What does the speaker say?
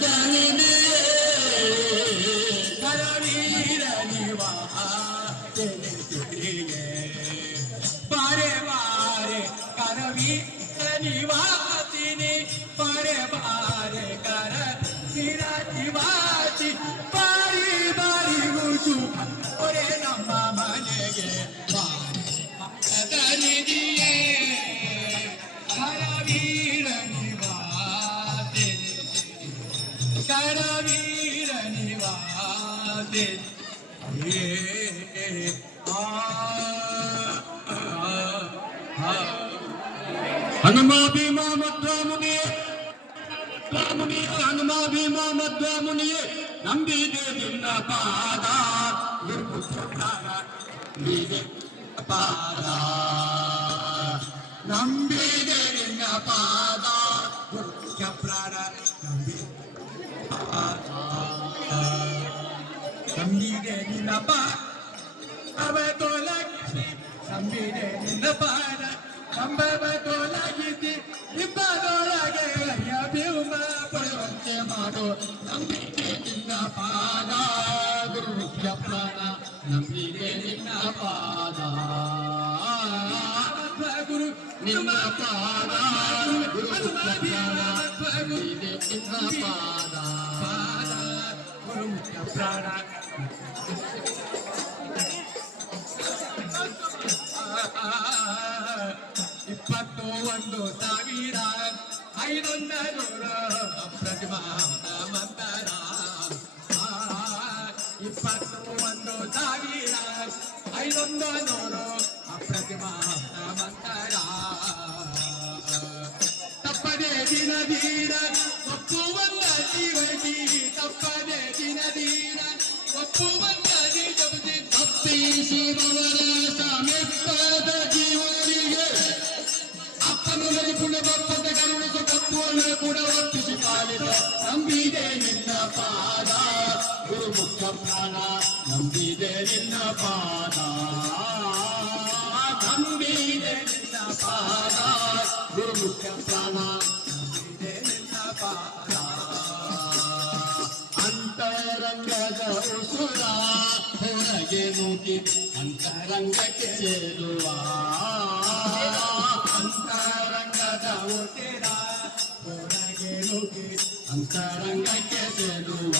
ಜನನಿದೆ ಕರವೀರ ನಿವಾಸಿನಿಗೆ ಬಾರೆ ಬಾರೆ ಕರವೀರ ನಿವಾಸಿನಿ ಬಾರೆ ಬಾರೆ ಕರವೀರ ನಿವಾಸಿ ಬಾರಿ ಬಾರಿ ಮುಜು ಒರೆ ನಮ್ಮ ಮನೆಗೆ ಬಾರದನಿದೆಯೇ ಕರವೀರ ನಿವಾಸಿನಿ ಕರವೀರ ನಿವಾಸಿನಿ ಹನುಮ ಭೀಮ ಮಧ್ವ ಮುನಿಯೇ ಹನುಮ ಭೀಮ ಮಧ್ವ ಮುನಿಯೇ ನಂಬಿದೆ ನಿನ್ನ ಪಾದ ಪಾದ ನಂಬಿದೆ ನಿನ್ನ ಪಾದ ಪ್ರಾಣ ನಂಬಿದೆ ನಿನ್ನ ಪಾದ ಅವ ತೊಲಗಿಸಿ ನಂಬಿದೆ ನಿನ್ನ ಪಾದ ಕಂಬವ ತೊಲಗಿಸಿ ಇಬ್ಬರೊಳಗೆ ಭೀಮ ಪಡೆಯುವಂತೆ ಮಾಡು ನಂಬಿಕೆ ನಿನ್ನ ಪಾದ ಗುರು ಮುಖ್ಯ ಪ್ರಾಣ ನಂಬಿಕೆ ನಿನ್ನ ಪಾದ ಗುರು ನಿನ್ನ ಪಾದ ಗುರು ಮುಖ್ಯ ಪ್ರಾಣ ನಂಬಿಕೆ ನಿನ್ನ ಪಾದ ಗುರು ಮುಖ್ಯ ಪ್ರಾಣ ಇಪ್ಪತ್ತು ಒಂದು ಸಾವಿರ 500 ಪ್ರತಿಮಾ ಮಂತರ 21 ಸಾವಿರ 500 ಅಪ್ರತಿಮಾ ಮಂತರ ತಪ್ಪದೆ ದಿನ ದೀರ ಒಪ್ಪುವಂತ ಜೀವಗಿ ತಪ್ಪದೆ ದಿನ ದೀರ ಒಪ್ಪುವಂತ ಜೀವಗಿ ತಪ್ಪಿಸುವವರ ಸಮೆತ್ತದ ಜೀವನಿಗೆ ಅಪ್ಪನಲ್ಲಿ ಪುಣ್ಯ ಬಪ್ಪದ ಕರುಣಿಸು ತಪ್ಪುವನ್ನು ಕೂಡ ಒಪ್ಪಿಸಿ ಪಾಲಿಸ ನಂಬಿದೆ ನಿನ್ನ ಪಾದ ಗುರು ಮುಖ್ಯ ಪ್ರಾಣ ನಂಬಿದೆ ನಿನ್ನ ಪಾದ ನಂಬಿದೆ ನಿನ್ನ ಪಾದ ಗುರು ಮುಖ್ಯ ಪ್ರಾಣ ನಂಬಿದೆ ನಿನ್ನ ಪಾದ ಅಂತರಂಗದ ಉಸುರ ಹೊರಗೆ ನುಗ್ಗಿ ಅಂತರಂಗಕ್ಕೆ ಸೇರುವ ಅಂತರಂಗದ ಉಸಿರ ಹೊರಗೆ ನುಗ್ಗಿ ಅಂತರಂಗಕ್ಕೆ ಸೇರುವ